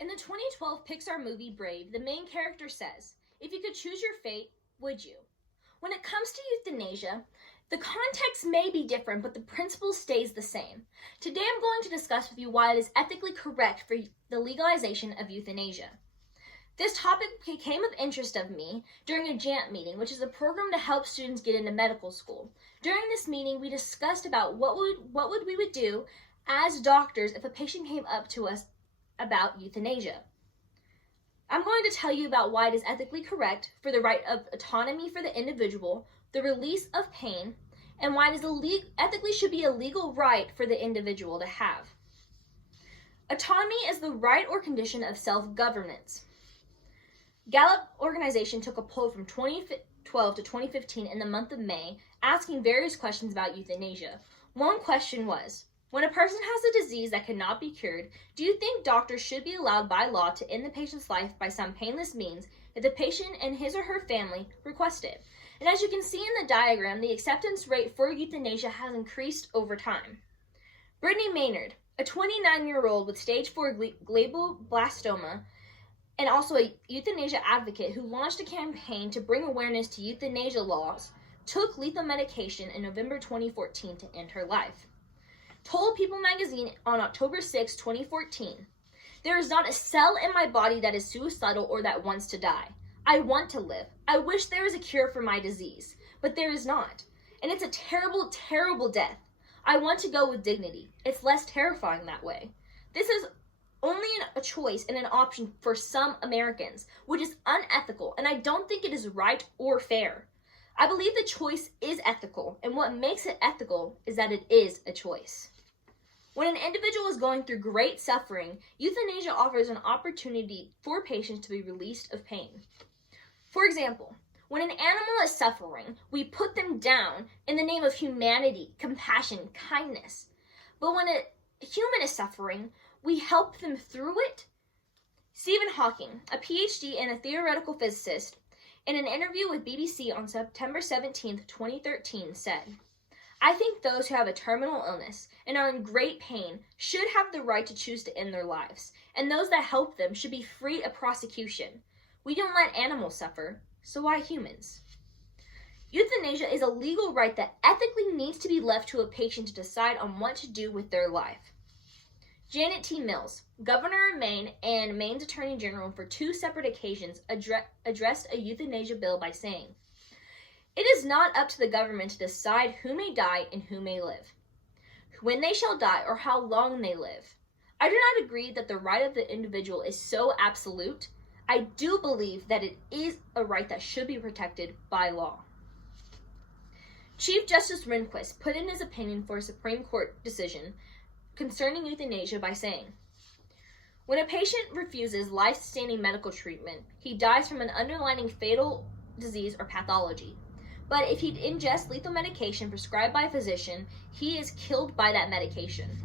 In the 2012 Pixar movie Brave, the main character says, "If you could choose your fate, would you?" When it comes to euthanasia, the context may be different, but the principle stays the same. Today I'm going to discuss with you why it is ethically correct for the legalization of euthanasia. This topic became of interest of me during a JAMP meeting, which is a program to help students get into medical school. During this meeting, we discussed about what we would do as doctors if a patient came up to us about euthanasia. I'm going to tell you about why it is ethically correct for the right of autonomy for the individual, the release of pain, and why it is ethically should be a legal right for the individual to have. Autonomy is the right or condition of self-governance. Gallup organization took a poll from 2012 to 2015 in the month of May, asking various questions about euthanasia. One question was, when a person has a disease that cannot be cured, do you think doctors should be allowed by law to end the patient's life by some painless means if the patient and his or her family request it? And as you can see in the diagram, the acceptance rate for euthanasia has increased over time. Brittany Maynard, a 29-year-old with stage 4 glioblastoma, and also a euthanasia advocate who launched a campaign to bring awareness to euthanasia laws, took lethal medication in November 2014 to end her life. Told People magazine on October 6, 2014, "There is not a cell in my body that is suicidal or that wants to die. I want to live. I wish there was a cure for my disease, but there is not. And it's a terrible, terrible death. I want to go with dignity. It's less terrifying that way. This is only a choice and an option for some Americans, which is unethical, and I don't think it is right or fair. I believe the choice is ethical, and what makes it ethical is that it is a choice." When an individual is going through great suffering, euthanasia offers an opportunity for patients to be released of pain. For example, when an animal is suffering, we put them down in the name of humanity, compassion, kindness. But when a human is suffering, we help them through it. Stephen Hawking, a PhD and a theoretical physicist, in an interview with BBC on September 17, 2013, said, "I think those who have a terminal illness and are in great pain should have the right to choose to end their lives, and those that help them should be free of prosecution. We don't let animals suffer, so why humans?" Euthanasia is a legal right that ethically needs to be left to a patient to decide on what to do with their life. Janet T. Mills, governor of Maine and Maine's Attorney General for 2 separate occasions, addressed a euthanasia bill by saying, "It is not up to the government to decide who may die and who may live, when they shall die, or how long they live. I do not agree that the right of the individual is so absolute. I do believe that it is a right that should be protected by law." Chief Justice Rehnquist put in his opinion for a Supreme Court decision concerning euthanasia by saying, "When a patient refuses life-sustaining medical treatment, he dies from an underlying fatal disease or pathology. But if he ingests lethal medication prescribed by a physician, he is killed by that medication.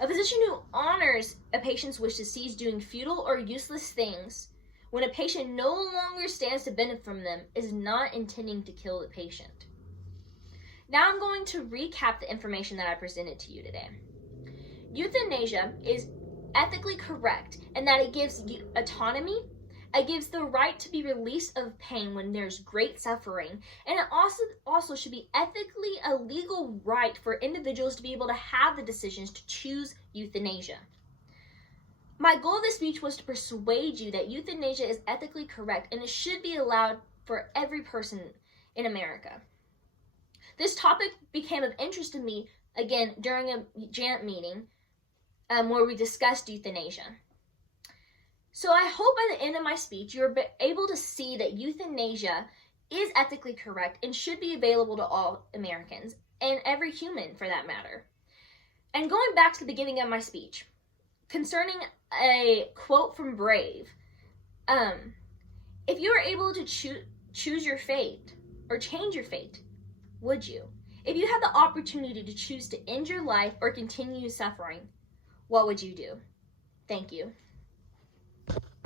A physician who honors a patient's wish to cease doing futile or useless things when a patient no longer stands to benefit from them is not intending to kill the patient." Now I'm going to recap the information that I presented to you today. Euthanasia is ethically correct in that it gives you autonomy, it gives the right to be released of pain when there's great suffering, and it also should be ethically a legal right for individuals to be able to have the decisions to choose euthanasia. My goal of this speech was to persuade you that euthanasia is ethically correct and it should be allowed for every person in America. This topic became of interest to me, again, during a JAMP meeting where we discussed euthanasia. So I hope by the end of my speech, you're able to see that euthanasia is ethically correct and should be available to all Americans, and every human for that matter. And going back to the beginning of my speech, concerning a quote from Brave, if you were able to choose your fate or change your fate, would you? If you had the opportunity to choose to end your life or continue suffering, what would you do? Thank you.